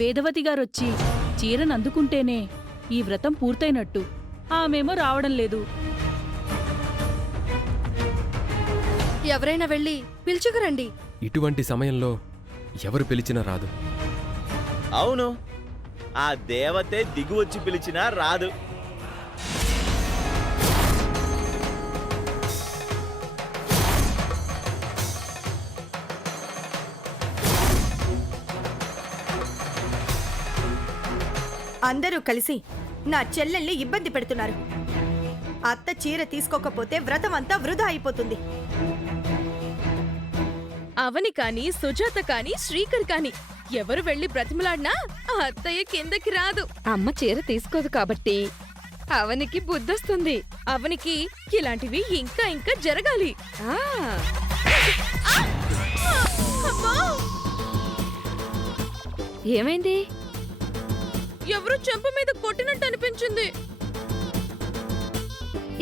వేదవతి గారొచ్చి చీరనందుకుంటేనే ఈ వ్రతం పూర్తయినట్టు. ఆమెమో రావడం లేదు. ఎవరైనా వెళ్ళి పిలుచుకురండి. ఇటువంటి సమయంలో ఎవరు పిలిచినా రాదు. అవును, ఆ దేవతే దిగువచ్చి పిలిచినా రాదు. అందరూ కలిసి నా చెల్లెల్ని ఇబ్బంది పెడుతున్నారు. అత్త చీర తీసుకోకపోతే వ్రతం అంతా వృధా అయిపోతుంది. అవని కాని, సుజాత కాని, శ్రీకర్ కాని ఎవరు వెళ్లి బ్రతిమలాడినా ఆ అత్తయ్య కిందకి రాదు. అమ్మ చీర తీసుకోదు కాబట్టి అవనికి బుద్ధొస్తుంది. అవనికి ఇలాంటివి ఇంకా ఇంకా జరగాలి. ఆ ఏమైంది? ఎవరు చెంప మీద కొట్టినట్టు అనిపించింది.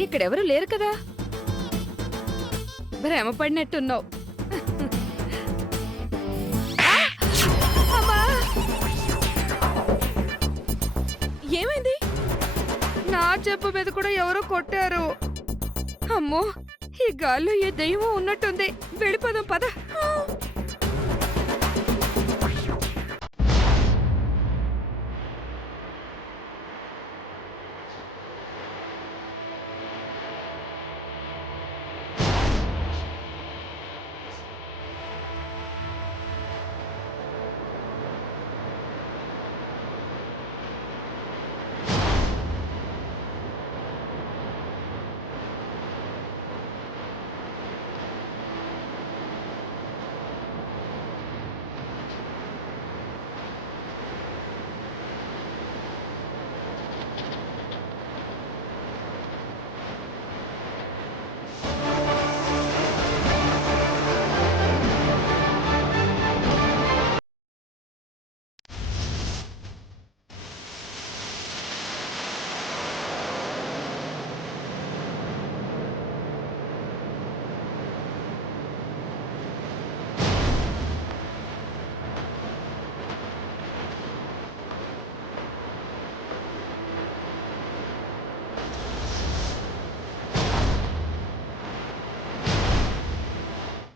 ఇక్కడెవరు లేరు కదా. భ్రమ పడినట్టున్నావు. ఏమైంది? నా చెప్పు మీద కూడా ఎవరో కొట్టారు. అమ్మో, ఈ గాల్లో ఏ దయ్యం ఉన్నట్టుంది. వెళ్ళిపోదాం పద.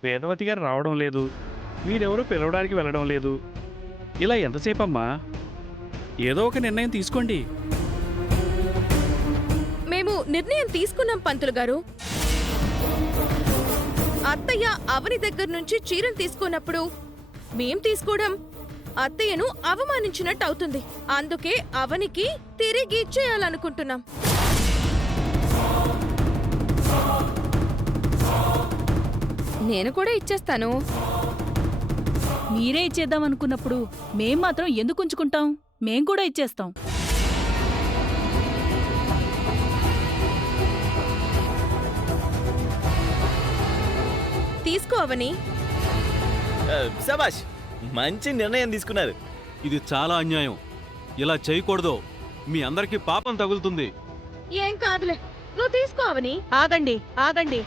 వేదవతి గారు రావడం లేదు, వీరెవరూ పిలవడానికి వెళ్ళడం లేదు. ఇలా ఎంతసేపమ్మా? ఏదో ఒక నిర్ణయం తీసుకోండి. మేము నిర్ణయం తీసుకున్నాం పంతులు గారు. అత్తయ్య అవని దగ్గర నుంచి చీరను తీసుకున్నప్పుడు మేం తీసుకోవడం అత్తయ్యను అవమానించినట్టు అవుతుంది. అందుకే అవనికి తిరిగి ఇచ్చేయాలనుకుంటున్నాం. నేను కూడా ఇచ్చేస్తాను. మీరే ఇచ్చేద్దాం అనుకున్నప్పుడు మేం మాత్రం ఎందుకు ఉంచుకుంటాం? మేం కూడా ఇచ్చేస్తాం. తీసుకో అవని. శభాష్, మంచి నిర్ణయం తీసుకున్నారు. ఇది చాలా అన్యాయం. ఇలా చేయకూడదు. మీ అందరికీ పాపం తగులుతుంది. ఏం కాదులే, నువ్వు తీసుకో అవని. ఆగండి, ఆగండి.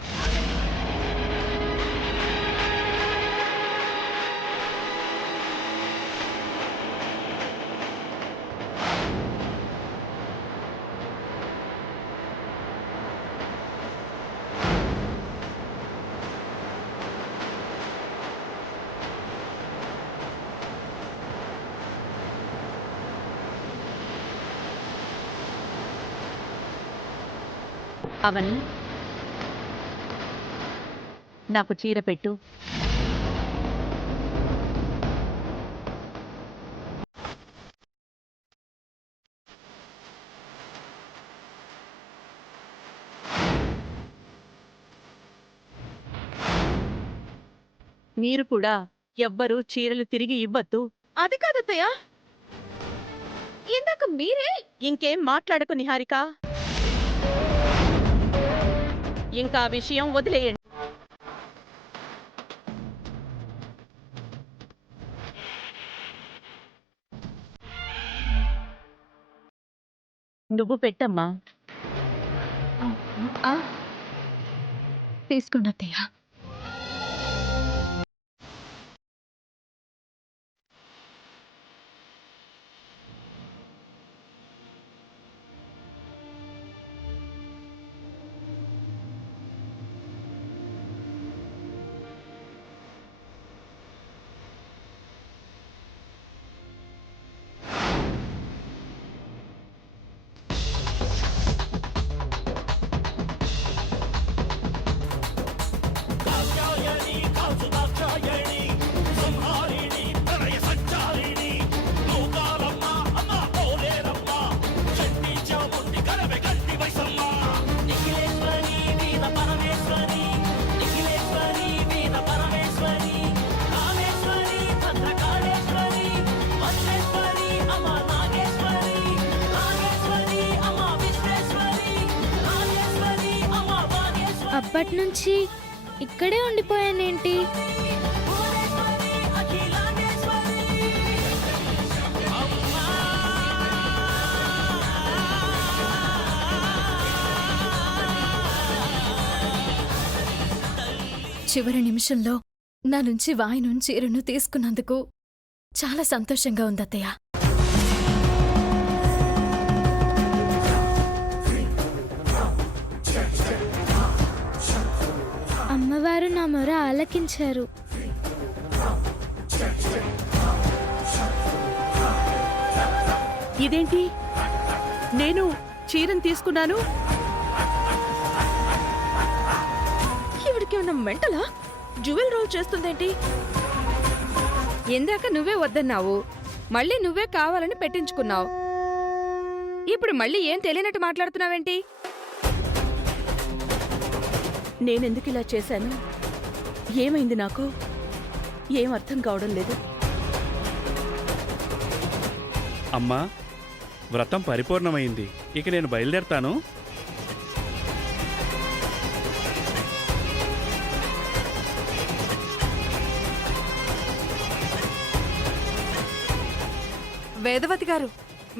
అవని, నాకు చీర పెట్టు. మీరు కూడా ఎవ్వరూ చీరలు తిరిగి ఇవ్వద్దు. అది కాదత్తయ్య, ఇందాక మీరే. ఇంకేం మాట్లాడకు నిహారిక. ఇంకా విషయం వదిలేయండి. నువ్వు పెట్టమ్మా. తీసుకోండి అత్తయ్య. అప్పటి నుంచి ఇక్కడే ఉండిపోయానేంటి? చివరి నిమిషంలో నా నుంచి వాయిను చీరను తీసుకున్నందుకు చాలా సంతోషంగా ఉందత్తయ్య. అమ్మవారు నా మొర ఆలకించారు. ఇదేంటి, నేను చీరను తీసుకున్నాను? ఈవిడికి ఉన్న మెంటలా? Jewel role చేస్తుందేంటి? ఇందాక నువ్వే వద్దన్నావు, మళ్ళీ నువ్వే కావాలని పెట్టించుకున్నావు. ఇప్పుడు మళ్ళీ ఏం తెలియనట్టు మాట్లాడుతున్నావేంటి? నేనెందుకు ఇలా చేశాను? ఏమైంది నాకు? ఏం అర్థం కావడం లేదు. అమ్మా, వ్రతం పరిపూర్ణమైంది. ఇక నేను బయలుదేరతాను. వేదవతి గారు,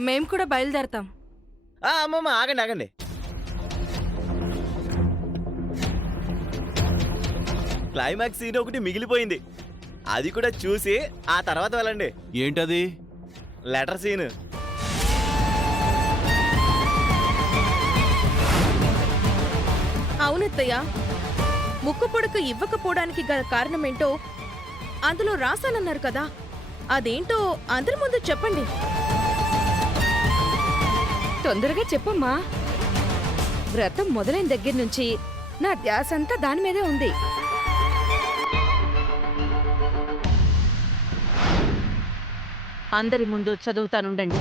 మేం కూడా బయలుదేరతాం. అమ్మమ్మ ఆగండి ఆగండి. క్లైమాక్స్ సీన్ ఒకటి మిగిలిపోయింది, అది కూడా చూసి ఆ తర్వాత వెళ్ళండి. ఏంటది? Letter scene. అవునత్తయ్య, ముక్కు పొడక ఇవ్వకపోవడానికి గల కారణమేంటో అందులో రాశానన్నారు కదా, అదేంటో అందరి ముందు చెప్పండి. తొందరగా చెప్పమ్మా. వ్రతం మొదలైన దగ్గర నుంచి నా ధ్యాసంతా దాని మీదే ఉంది. అందరి ముందు చదువుతానుండండి.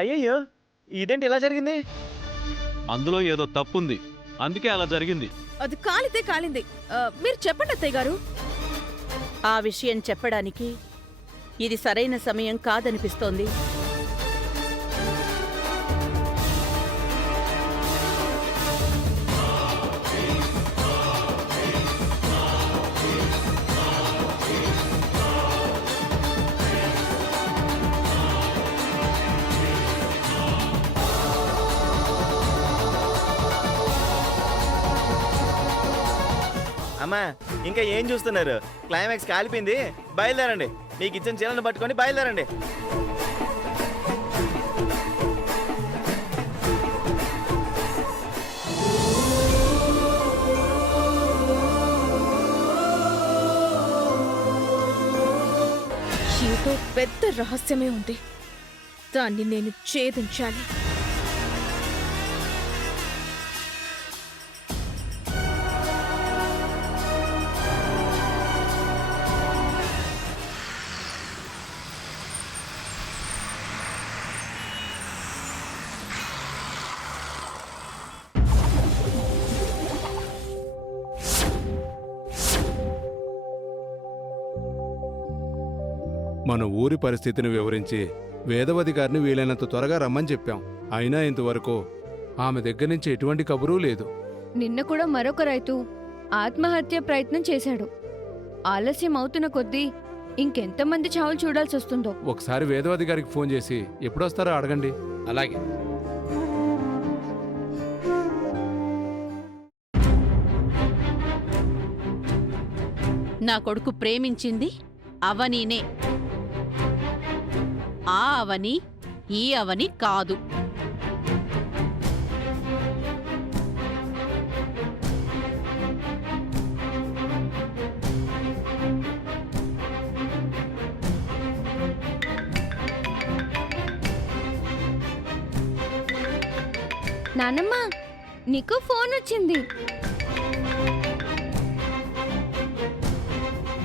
అయ్యయ్యో, ఇదేంటి ఇలా జరిగింది? అందులో ఏదో తప్పుంది, అందుకే అలా జరిగింది. అది కాలితే కాలింది. మీరు చెప్పండి అత్తయ్య గారు. ఆ విషయం చెప్పడానికి ఇది సరైన సమయం కాదనిపిస్తోంది. అమ్మా, ఇంకా ఏం చూస్తున్నారు? క్లైమాక్స్ కాలిపోయింది, బయలుదేరండి. మీకు ఇచ్చిన చీరను పట్టుకొని బయలుదేరండి. ఏదో పెద్ద రహస్యమే ఉంది, దాన్ని నేను ఛేదించాలి. మన ఊరి పరిస్థితిని వివరించి వేదవతి గారిని వీలైనంత త్వరగా రమ్మని చెప్పాం. అయినా ఇంతవరకు ఆమె దగ్గర నుంచి ఎటువంటి కబురూ లేదు. నిన్న కూడా మరొక రైతు ఆత్మహత్య ప్రయత్నం చేశాడు. ఆలస్యం అవుతున్న కొద్దీ ఇంకెంతమంది చావులు చూడాల్సి వస్తుందో. ఒకసారి వేదవతి గారికి ఫోన్ చేసి ఎప్పుడొస్తారో అడగండి. అలాగే. నా కొడుకు ప్రేమించింది అవనీనే. ఆ అవని ఈ అవని కాదు. నానమ్మ, నీకు ఫోన్ వచ్చింది.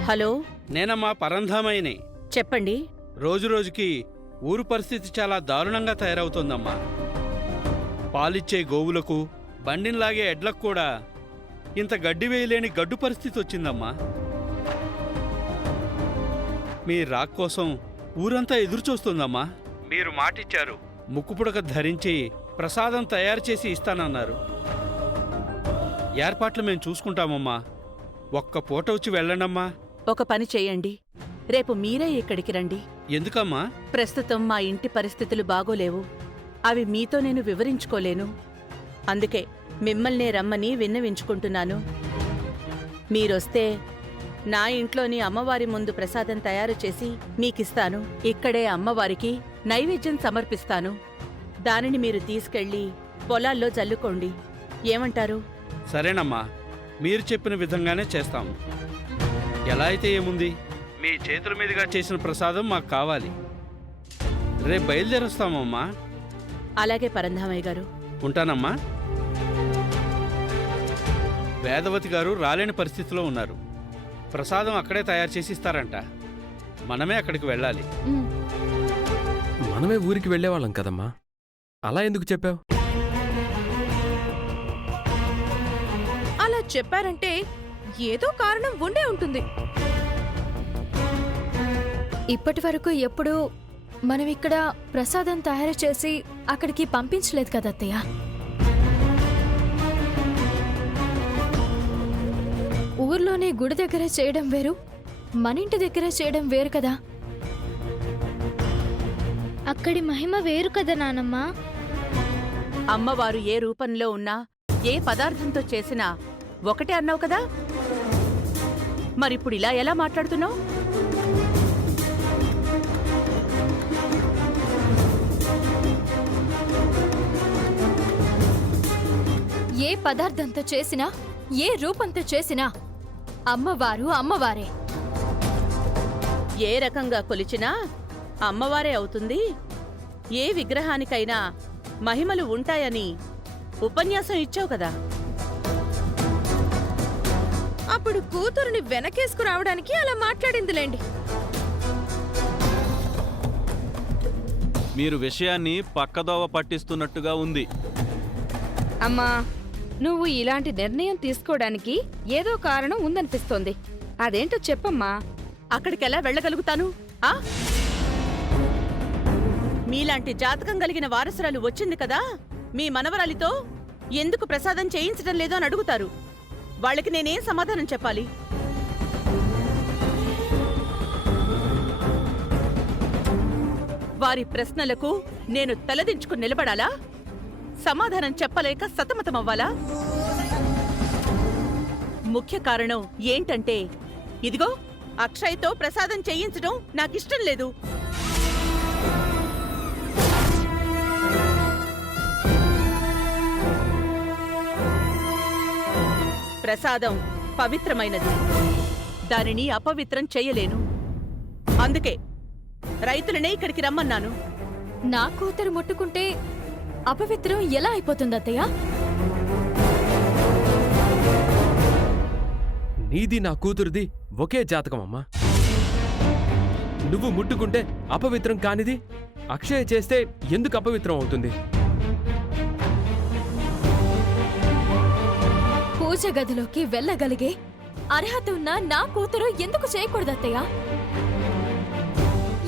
హలో, నేనమ్మా పరంధామయ్యని. చెప్పండి. రోజురోజుకి ఊరు పరిస్థితి చాలా దారుణంగా తయారవుతోందమ్మా. పాలిచ్చే గోవులకు, బండిన్లాగే ఎడ్లకు కూడా ఇంత గడ్డి వేయలేని గడ్డు పరిస్థితి వచ్చిందమ్మా. మీ రాక్ కోసం ఊరంతా ఎదురుచూస్తుందమ్మా. మీరు మాటిచ్చారు, ముక్కుపుడక ధరించి ప్రసాదం తయారు చేసి ఇస్తానన్నారు. ఏర్పాట్లు మేము చూసుకుంటామమ్మా. ఒక్క పూట వచ్చి వెళ్ళండమ్మా. ఒక పని చేయండి, రేపు మీరే ఇక్కడికి రండి. ఎందుకమ్మా? ప్రస్తుతం మా ఇంటి పరిస్థితులు బాగోలేవు. అవి మీతో నేను వివరించుకోలేను. అందుకే మిమ్మల్నే రమ్మని విన్నవించుకుంటున్నాను. మీరొస్తే నా ఇంట్లోని అమ్మవారి ముందు ప్రసాదం తయారు చేసి మీకిస్తాను. ఇక్కడే అమ్మవారికి నైవేద్యం సమర్పిస్తాను. దానిని మీరు తీసుకెళ్ళి పొలాల్లో జల్లుకోండి. ఏమంటారు? సరేనమ్మా, మీరు చెప్పిన విధంగానే చేస్తాము. ఎలా అయితే ఏముంది, మీ చేతుల మీదుగా చేసిన ప్రసాదం మాకు కావాలి. రేపు బయలుదేరొస్తామమ్మా. అలాగే పరంధామయ్య గారు. ఉంటానమ్మా. వేదవతి గారు రాలేని పరిస్థితిలో ఉన్నారు. ప్రసాదం అక్కడే తయారు చేసి ఇస్తారంట. మనమే అక్కడికి వెళ్ళాలి. మనమే ఊరికి వెళ్ళేవాళ్ళం కదమ్మా, అలా ఎందుకు చెప్పావు? అలా చెప్పారంటే ఏదో కారణం ఉండే ఉంటుంది. ఇప్పటి వరకు ఎప్పుడూ మనం ఇక్కడ ప్రసాదం తయారు చేసి అక్కడికి పంపించలేదు కదా అత్తయ్య. ఊర్లోనే గుడి దగ్గర చేయడం వేరు, మన ఇంటి దగ్గర చేయడం వేరు కదా. అక్కడి మహిమ వేరు కదా నానమ్మ. అమ్మవారు ఏ రూపంలో ఉన్నా, ఏ పదార్థంతో చేసినా ఒకటే అన్నావు కదా. మరిప్పుడు ఇలా ఎలా మాట్లాడుతున్నావు? ఏ పదార్థంతో చేసినా, ఏ రూపంతో చేసినా అమ్మవారు అమ్మవారే. ఏ రకంగా కొలిచినా అమ్మవారే అవుతుంది. ఏ విగ్రహానికైనా మహిమలు ఉంటాయని ఉపన్యాసం ఇచ్చావు కదా. అప్పుడు కూతురుని వెనకేసుకురావడానికి అలా మాట్లాడిందిలేండి. మీరు విషయాన్ని పక్కదోవ పట్టిస్తున్నట్టుగా ఉంది. అమ్మా, నువ్వు ఇలాంటి నిర్ణయం తీసుకోవడానికి ఏదో కారణం ఉందనిపిస్తోంది. అదేంటో చెప్పమ్మా. అక్కడికెలా వెళ్ళగలుగుతాను? ఆ మీలాంటి జాతకం కలిగిన వారసురాలు వచ్చింది కదా, మీ మనవరాలితో ఎందుకు ప్రసాదం చేయించడం లేదో అని అడుగుతారు. వాళ్ళకి నేనేం సమాధానం చెప్పాలి? వారి ప్రశ్నలకు నేను తలదించుకుని నిలబడాలా? సమాధానం చెప్పలేక సతమతమవ్వాలా? ముఖ్య కారణం ఏంటంటే, ఇదిగో అక్షయ్తో ప్రసాదం చేయించడం నాకిష్టం లేదు. ప్రసాదం పవిత్రమైనది, దానిని అపవిత్రం చెయ్యలేను. అందుకే రైతులనే ఇక్కడికి రమ్మన్నాను. నా కూతురు ముట్టుకుంటే అపవిత్రం ఎలా అయిపోతుంది అత్తయ్య? నీది నా కూతురుది ఒకే జాతకమమ్మా. నువ్వు ముట్టుకుంటే అపవిత్రం కానిది అక్షయ చేస్తే ఎందుకు అపవిత్రం అవుతుంది? పూజ గదిలోకి వెళ్ళగలిగే అర్హత ఉన్న నా కూతురు ఎందుకు చేయకూడదు అత్తయ్య?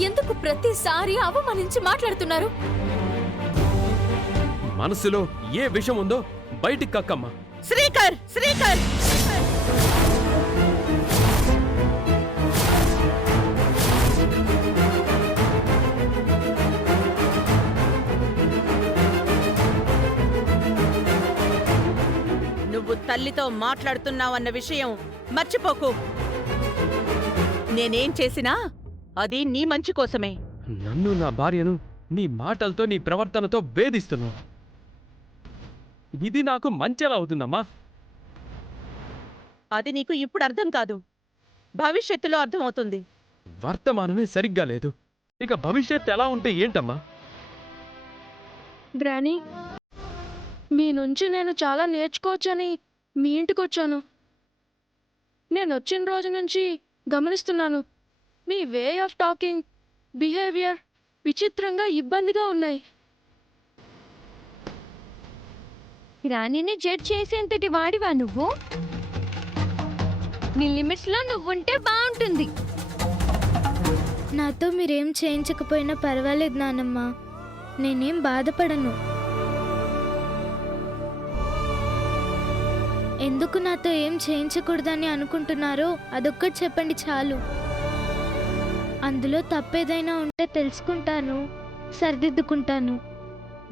ఎందుకు ప్రతిసారి అవమానించి మాట్లాడుతున్నారు? మనసులో ఏ విషయం ఉందో బయటికి కక్కమ్మా. శ్రీకర్, శ్రీకర్! నువ్వు తల్లితో మాట్లాడుతున్నావన్న విషయం మర్చిపోకు. నేనేం చేసినా అది నీ మంచి కోసమే. నన్ను, నా భార్యను నీ మాటలతో, నీ ప్రవర్తనతో వేధిస్తున్నావు. ఇది నాకు మంచెలా అవుతుందమ్మా? అది నీకు ఇప్పుడు అర్థం కాదు, భవిష్యత్తులో అర్థమవుతుంది. వర్తమానమే సరిగ్గా లేదు, ఇక భవిష్యత్తు ఎలా ఉంటే ఏంటమ్మా? గ్రానీ, మీ నుంచి నేను చాలా నేర్చుకోవచ్చని మీ ఇంటికి వచ్చాను. నేను వచ్చిన రోజు నుంచి గమనిస్తున్నాను, మీ వే ఆఫ్ టాకింగ్, బిహేవియర్ విచిత్రంగా ఇబ్బందిగా ఉన్నాయి. రాణిని జడ్జ్ చేసేంతటి వాడివా నువ్వు? నీ లిమిట్స్లో నువ్వుంటే బాగుంటుంది. నాతో మీరేం చేయించకపోయినా పర్వాలేదు నానమ్మ, నేనేం బాధపడను. ఎందుకు నాతో ఏం చేయించకూడదని అనుకుంటున్నారో అదొక్కటి చెప్పండి చాలు. అందులో తప్పేదైనా ఉంటే తెలుసుకుంటాను, సరిదిద్దుకుంటాను.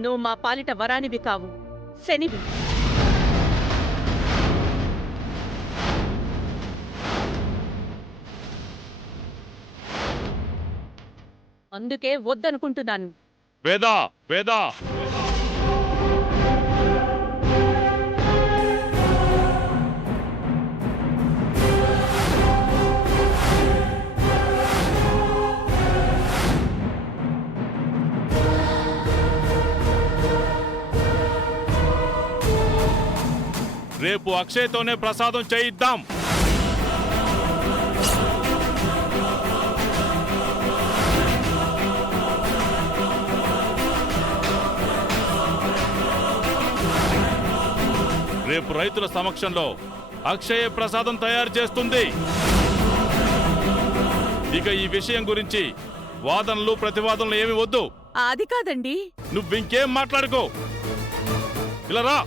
నువ్వు మా పాలిట వరానివి కావు, శనివి. అందుకే వద్దనుకుంటున్నాను. వేదా, వేదా! రేపు అక్షయ్తోనే ప్రసాదం చేయిద్దాం. రేపు రైతుల సమక్షంలో అక్షయ ప్రసాదం తయారు చేస్తుంది. ఇక ఈ విషయం గురించి వాదనలు ప్రతివాదనలు ఏమి వద్దు. అది కాదండి. నువ్వింకేం మాట్లాడుకో, ఇలా రా.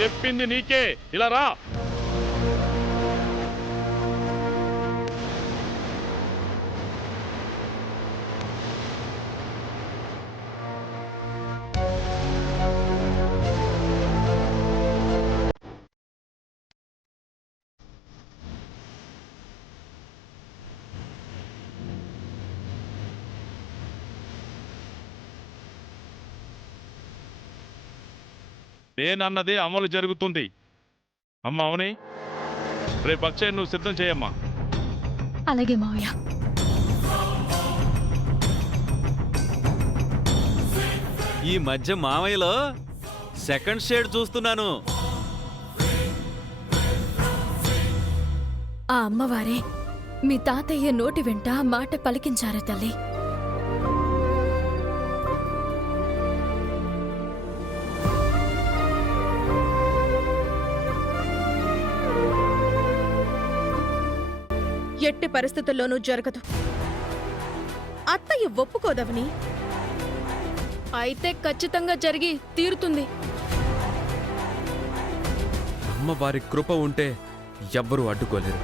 చెప్పింది నీకే, ఇలా రా. నేనన్నది అమలు జరుగుతుంది. అమ్మ అవుని, రేపు అక్షయ్ నువ్వు సిద్ధం చేయమ్మా. అలాగే మావయ్య. ఈ మధ్య మామయ్యలో సెకండ్ షేడ్ చూస్తున్నాను. ఆ అమ్మవారే మీ తాతయ్య నోటి వెంట మాట పలికించారు తల్లి. ఎట్టి పరిస్థితుల్లోనూ జరగదు. అత్తయ్య ఒప్పుకోదవని. అయితే ఖచ్చితంగా జరిగి తీరుతుంది. అమ్మవారి కృప ఉంటే ఎవ్వరూ అడ్డుకోలేరు.